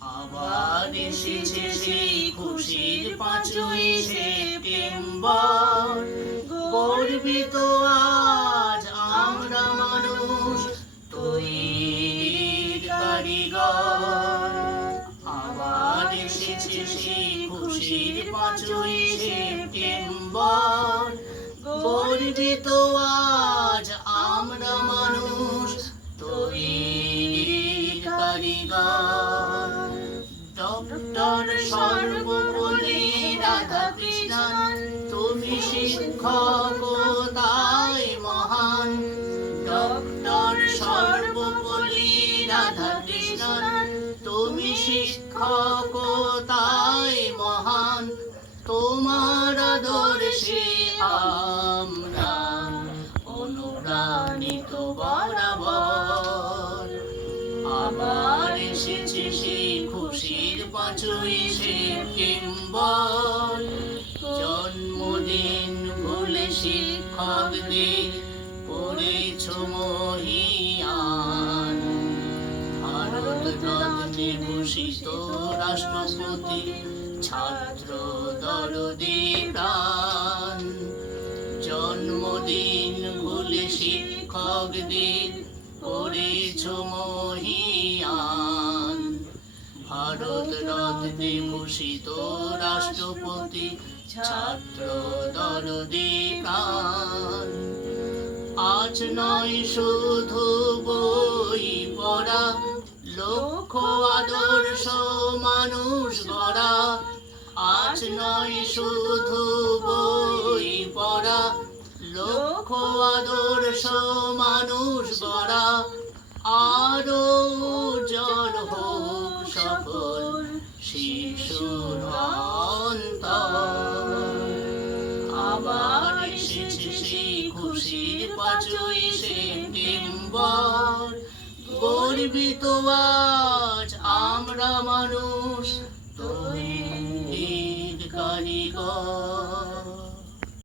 আবার এসেছে সেই খুশির পাঁচই সেপ্টেম্বর। গর্বিত আজ আমরা মানুষ, তৈরির কারিগর। আবার এসেছে সেই খুশির পাঁচই সেপ্টেম্বর। গর্বিত আজ আমরা মানুষ, তৈরির কারিগর। সর্বপল্লী রাধাকৃষ্ণন তুমি শিক্ষকতায় মহান। ডক্টর সর্বপল্লী রাধাকৃষ্ণন, তুমি শিক্ষকতায় মহান। তোমার আদর্শে আমরা অনুপ্রাণিত বরাবর। আবার এসেছে সেই খুশির পাঁচই সেপ্টেম্বর জন্মদিন ভুলে শিক্ষকদের করেছ মহিয়ান। ভারত রত্নে ভূষিত রাষ্ট্রপতি, ছাত্র দরদি প্রাণ। জন্মদিন ভুলে শিক্ষকদের করেছ মহিয়ান। ভূষিত রাষ্ট্রপতি ছাত্র দরদি আজ নয় শুধু বই পড়া লক্ষ্য আদর্শ মানুষ গড়া। আজ নয় শুধু বই পড়া লক্ষ্য আদর্শ মানুষ গড়া। আরও উজ্জ্বল হোক সফল। শিশুর আবার এসেছে সেই খুশির পাঁচই সেপ্টেম্বর। গর্বিত আজ আমরা মানুষ তৈরির কারিগর।